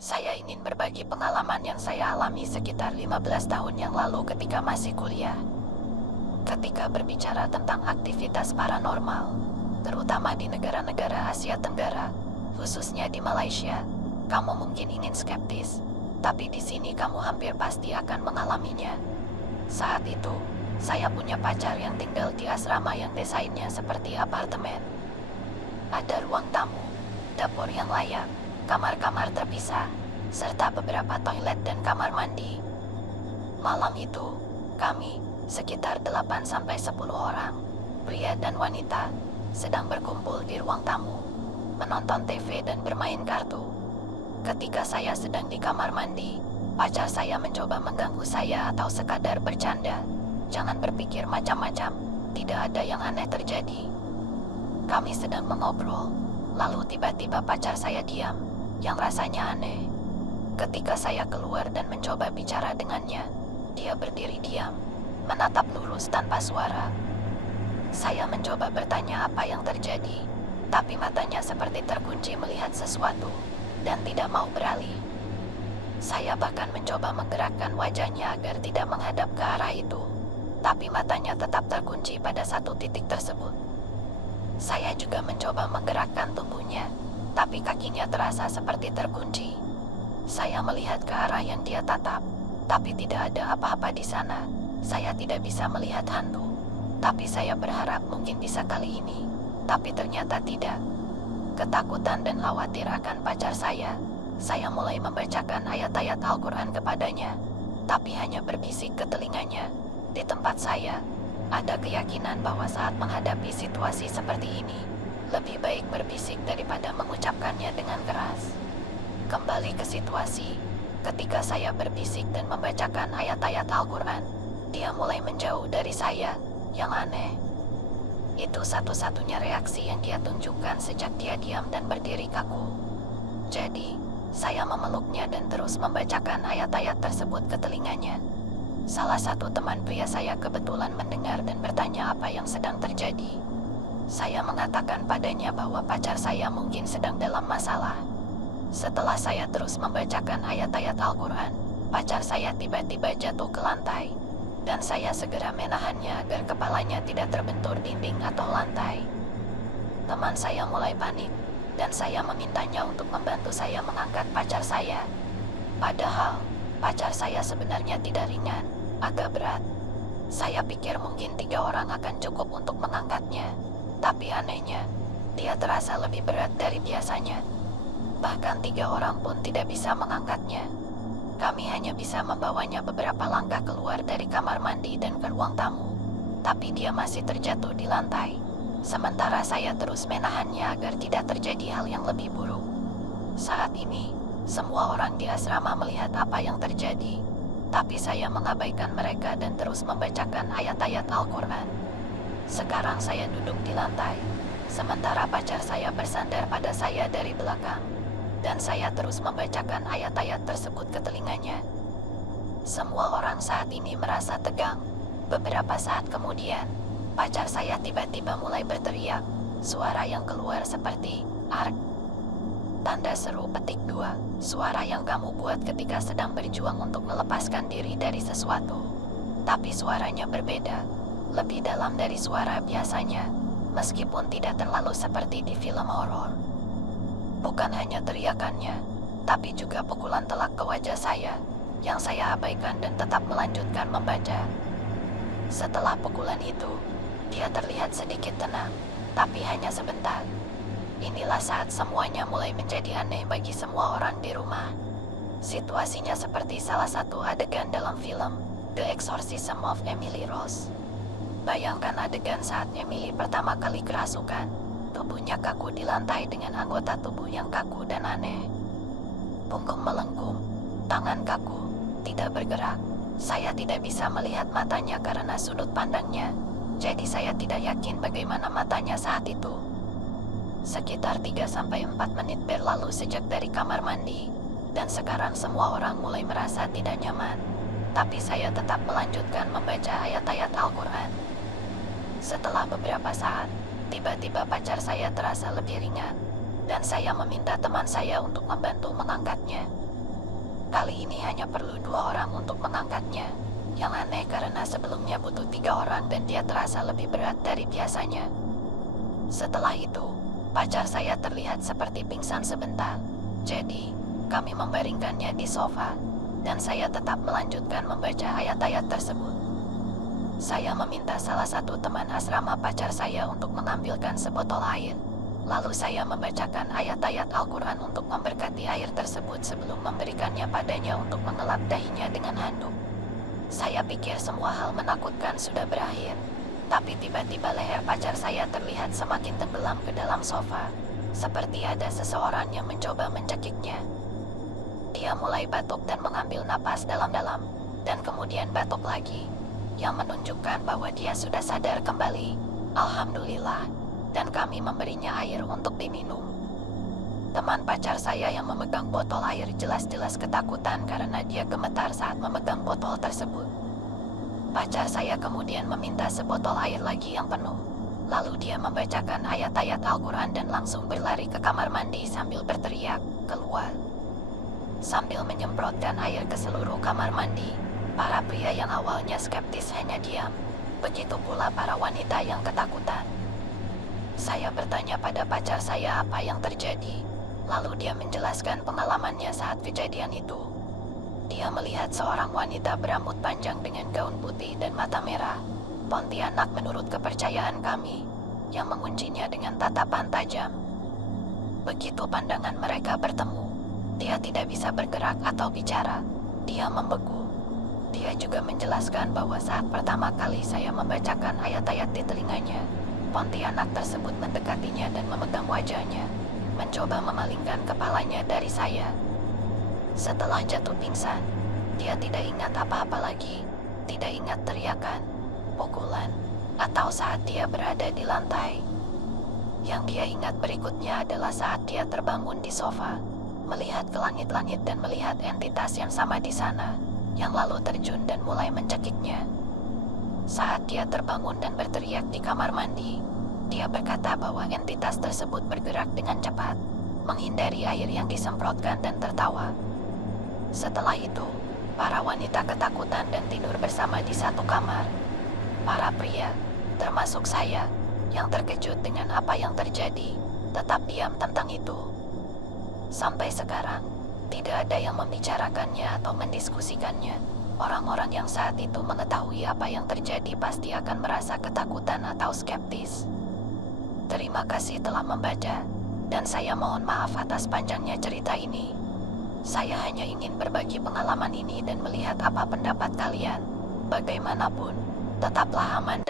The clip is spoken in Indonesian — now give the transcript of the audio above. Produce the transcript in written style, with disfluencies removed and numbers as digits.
Saya ingin berbagi pengalaman yang saya alami sekitar 15 tahun yang lalu ketika masih kuliah. Ketika berbicara tentang aktivitas paranormal, terutama di negara-negara Asia Tenggara, khususnya di Malaysia, kamu mungkin ingin skeptis, tapi di sini kamu hampir pasti akan mengalaminya. Saat itu, saya punya pacar yang tinggal di asrama yang desainnya seperti apartemen. Ada ruang tamu, dapur yang layak, kamar-kamar terpisah, serta beberapa toilet dan kamar mandi. Malam itu, kami, sekitar 8-10 orang, pria dan wanita, sedang berkumpul di ruang tamu, menonton TV dan bermain kartu. Ketika saya sedang di kamar mandi, pacar saya mencoba mengganggu saya atau sekadar bercanda. Jangan berpikir macam-macam, tidak ada yang aneh terjadi. Kami sedang mengobrol, lalu tiba-tiba pacar saya diam, yang rasanya aneh. Ketika saya keluar dan mencoba bicara dengannya, dia berdiri diam, menatap lurus tanpa suara. Saya mencoba bertanya apa yang terjadi, tapi matanya seperti terkunci melihat sesuatu, dan tidak mau beralih. Saya bahkan mencoba menggerakkan wajahnya agar tidak menghadap ke arah itu, tapi matanya tetap terkunci pada satu titik tersebut. Saya juga mencoba menggerakkan tubuhnya, tapi kakinya terasa seperti terkunci. Saya melihat ke arah yang dia tatap, tapi tidak ada apa-apa di sana. Saya tidak bisa melihat hantu, tapi saya berharap mungkin bisa kali ini, tapi ternyata tidak. Ketakutan dan khawatir akan pacar saya mulai membacakan ayat-ayat Al-Quran kepadanya, tapi hanya berbisik ke telinganya. Di tempat saya, ada keyakinan bahwa saat menghadapi situasi seperti ini, lebih baik berbisik daripada mengucapkannya dengan keras. Kembali ke situasi, ketika saya berbisik dan membacakan ayat-ayat Al-Quran, dia mulai menjauh dari saya, yang aneh. Itu satu-satunya reaksi yang dia tunjukkan sejak dia diam dan berdiri kaku. Jadi, saya memeluknya dan terus membacakan ayat-ayat tersebut ke telinganya. Salah satu teman pria saya kebetulan mendengar dan bertanya apa yang sedang terjadi. Saya mengatakan padanya bahwa pacar saya mungkin sedang dalam masalah. Setelah saya terus membacakan ayat-ayat Al-Quran, pacar saya tiba-tiba jatuh ke lantai, dan saya segera menahannya agar kepalanya tidak terbentur dinding atau lantai. Teman saya mulai panik, dan saya memintanya untuk membantu saya mengangkat pacar saya. Padahal, pacar saya sebenarnya tidak ringan, agak berat. Saya pikir mungkin 3 orang akan cukup untuk mengangkatnya, tapi anehnya, dia terasa lebih berat dari biasanya. Bahkan 3 orang pun tidak bisa mengangkatnya. Kami hanya bisa membawanya beberapa langkah keluar dari kamar mandi dan ke ruang tamu, tapi dia masih terjatuh di lantai. Sementara saya terus menahannya agar tidak terjadi hal yang lebih buruk. Saat ini, semua orang di asrama melihat apa yang terjadi, tapi saya mengabaikan mereka dan terus membacakan ayat-ayat Al-Quran. Sekarang saya duduk di lantai, sementara pacar saya bersandar pada saya dari belakang, dan saya terus membacakan ayat-ayat tersebut ke telinganya. Semua orang saat ini merasa tegang. Beberapa saat kemudian, pacar saya tiba-tiba mulai berteriak, suara yang keluar seperti "ark". Tanda seru petik 2, suara yang kamu buat ketika sedang berjuang untuk melepaskan diri dari sesuatu. Tapi suaranya berbeda, lebih dalam dari suara biasanya, meskipun tidak terlalu seperti di film horor. Bukan hanya teriakannya, tapi juga pukulan telak ke wajah saya, yang saya abaikan dan tetap melanjutkan membaca. Setelah pukulan itu, dia terlihat sedikit tenang, tapi hanya sebentar. Inilah saat semuanya mulai menjadi aneh bagi semua orang di rumah. Situasinya seperti salah satu adegan dalam film The Exorcism of Emily Rose. Bayangkan adegan saat Emily pertama kali kerasukan. Tubuhnya kaku di lantai dengan anggota tubuh yang kaku dan aneh. Punggung melengkung, tangan kaku, tidak bergerak. Saya tidak bisa melihat matanya karena sudut pandangnya, jadi saya tidak yakin bagaimana matanya saat itu. Sekitar 3-4 menit berlalu sejak dari kamar mandi, dan sekarang semua orang mulai merasa tidak nyaman. Tapi saya tetap melanjutkan membaca ayat-ayat Al-Quran. Setelah beberapa saat, tiba-tiba pacar saya terasa lebih ringan, dan saya meminta teman saya untuk membantu mengangkatnya. Kali ini hanya perlu 2 orang untuk mengangkatnya. Yang aneh karena sebelumnya butuh 3 orang dan dia terasa lebih berat dari biasanya. Setelah itu, pacar saya terlihat seperti pingsan sebentar. Jadi, kami membaringkannya di sofa, dan saya tetap melanjutkan membaca ayat-ayat tersebut. Saya meminta salah satu teman asrama pacar saya untuk mengambilkan sebotol air. Lalu saya membacakan ayat-ayat Al-Quran untuk memberkati air tersebut sebelum memberikannya padanya untuk mengelap dahinya dengan handuk. Saya pikir semua hal menakutkan sudah berakhir, tapi tiba-tiba leher pacar saya terlihat semakin tenggelam ke dalam sofa, seperti ada seseorang yang mencoba mencekiknya. Dia mulai batuk dan mengambil napas dalam-dalam, dan kemudian batuk lagi, yang menunjukkan bahwa dia sudah sadar kembali. Alhamdulillah, dan kami memberinya air untuk diminum. Teman pacar saya yang memegang botol air jelas-jelas ketakutan karena dia gemetar saat memegang botol tersebut. Pacar saya kemudian meminta sebotol air lagi yang penuh. Lalu dia membacakan ayat-ayat Al-Quran dan langsung berlari ke kamar mandi sambil berteriak, "Keluar!" Sambil menyemprotkan air ke seluruh kamar mandi, para pria yang awalnya skeptis hanya diam. Begitu pula para wanita yang ketakutan. Saya bertanya pada pacar saya apa yang terjadi. Lalu dia menjelaskan pengalamannya saat kejadian itu. Dia melihat seorang wanita berambut panjang dengan gaun putih dan mata merah, Pontianak menurut kepercayaan kami, yang menguncinya dengan tatapan tajam. Begitu pandangan mereka bertemu, dia tidak bisa bergerak atau bicara. Dia membeku. Dia juga menjelaskan bahwa saat pertama kali saya membacakan ayat-ayat di telinganya, Pontianak tersebut mendekatinya dan memegang wajahnya, mencoba memalingkan kepalanya dari saya. Setelah jatuh pingsan, dia tidak ingat apa-apa lagi, tidak ingat teriakan, pukulan, atau saat dia berada di lantai. Yang dia ingat berikutnya adalah saat dia terbangun di sofa, melihat ke langit-langit dan melihat entitas yang sama di sana, yang lalu terjun dan mulai mencekiknya. Saat dia terbangun dan berteriak di kamar mandi, dia berkata bahwa entitas tersebut bergerak dengan cepat, menghindari air yang disemprotkan dan tertawa. Setelah itu, para wanita ketakutan dan tidur bersama di satu kamar. Para pria, termasuk saya, yang terkejut dengan apa yang terjadi, tetap diam tentang itu. Sampai sekarang, tidak ada yang membicarakannya atau mendiskusikannya. Orang-orang yang saat itu mengetahui apa yang terjadi pasti akan merasa ketakutan atau skeptis. Terima kasih telah membaca, dan saya mohon maaf atas panjangnya cerita ini. Saya hanya ingin berbagi pengalaman ini dan melihat apa pendapat kalian. Bagaimanapun, tetaplah aman